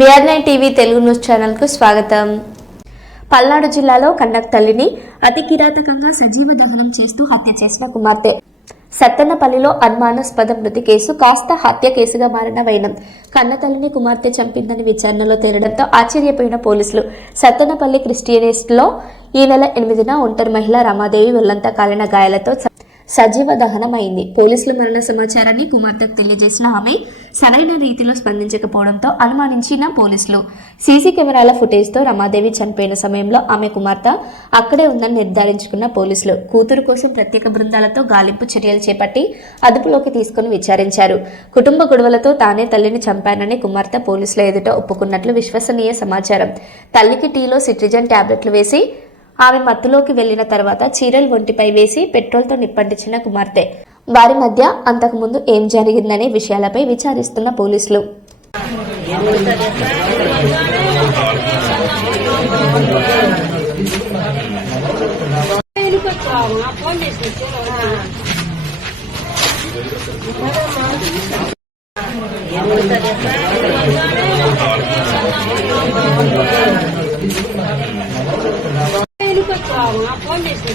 BR9 TV Telugu news channel కు స్వాగతం. పల్నాడు జిల్లాలో కన్నక్ తల్లిని అతి కిరాతకంగా సజీవ దహనం చేస్తూ హత్య చేసిన కుమార్తె. సత్తెనపల్లిలో అనుమానాస్పద మృతి కేసు కాస్త హత్య కేసుగా మారిన వైనం. కన్నతల్లిని కుమార్తె చంపిందని విచారణలో తేలడంతో ఆశ్చర్యపోయిన పోలీసులు సత్తెనపల్లి క్రిస్టియనిస్ట్లో ఈ నెల 8న ఒంటరి మహిళ రమాదేవి వెల్లంతా కాలిన గాయాలతో సజీవ దహనం అయింది. పోలీసులు మరణ సమాచారాన్ని కుమార్తెకు తెలియజేసిన ఆమె సరైన రీతిలో స్పందించకపోవడంతో అనుమానించిన పోలీసులు సీసీ కెమెరాల ఫుటేజ్తో రమాదేవి చనిపోయిన సమయంలో ఆమె కుమార్తె అక్కడే ఉందని నిర్ధారించుకున్న పోలీసులు కూతురు కోసం ప్రత్యేక బృందాలతో గాలింపు చర్యలు చేపట్టి అదుపులోకి తీసుకుని విచారించారు. కుటుంబ గొడవలతో తానే తల్లిని చంపానని కుమార్తె పోలీసుల ఎదుట ఒప్పుకున్నట్లు విశ్వసనీయ సమాచారం. తల్లికి టీలో సిట్రిజన్ టాబ్లెట్లు వేసి ఆమె మత్తులోకి వెళ్లిన తర్వాత చీరలు ఒంటిపై వేసి పెట్రోల్తో నిప్పంటించిన కుమార్తె. వారి మధ్య అంతకుముందు ఏం జరిగిందనే విషయాలపై విచారిస్తున్న పోలీసులు ఫోన్ చేసి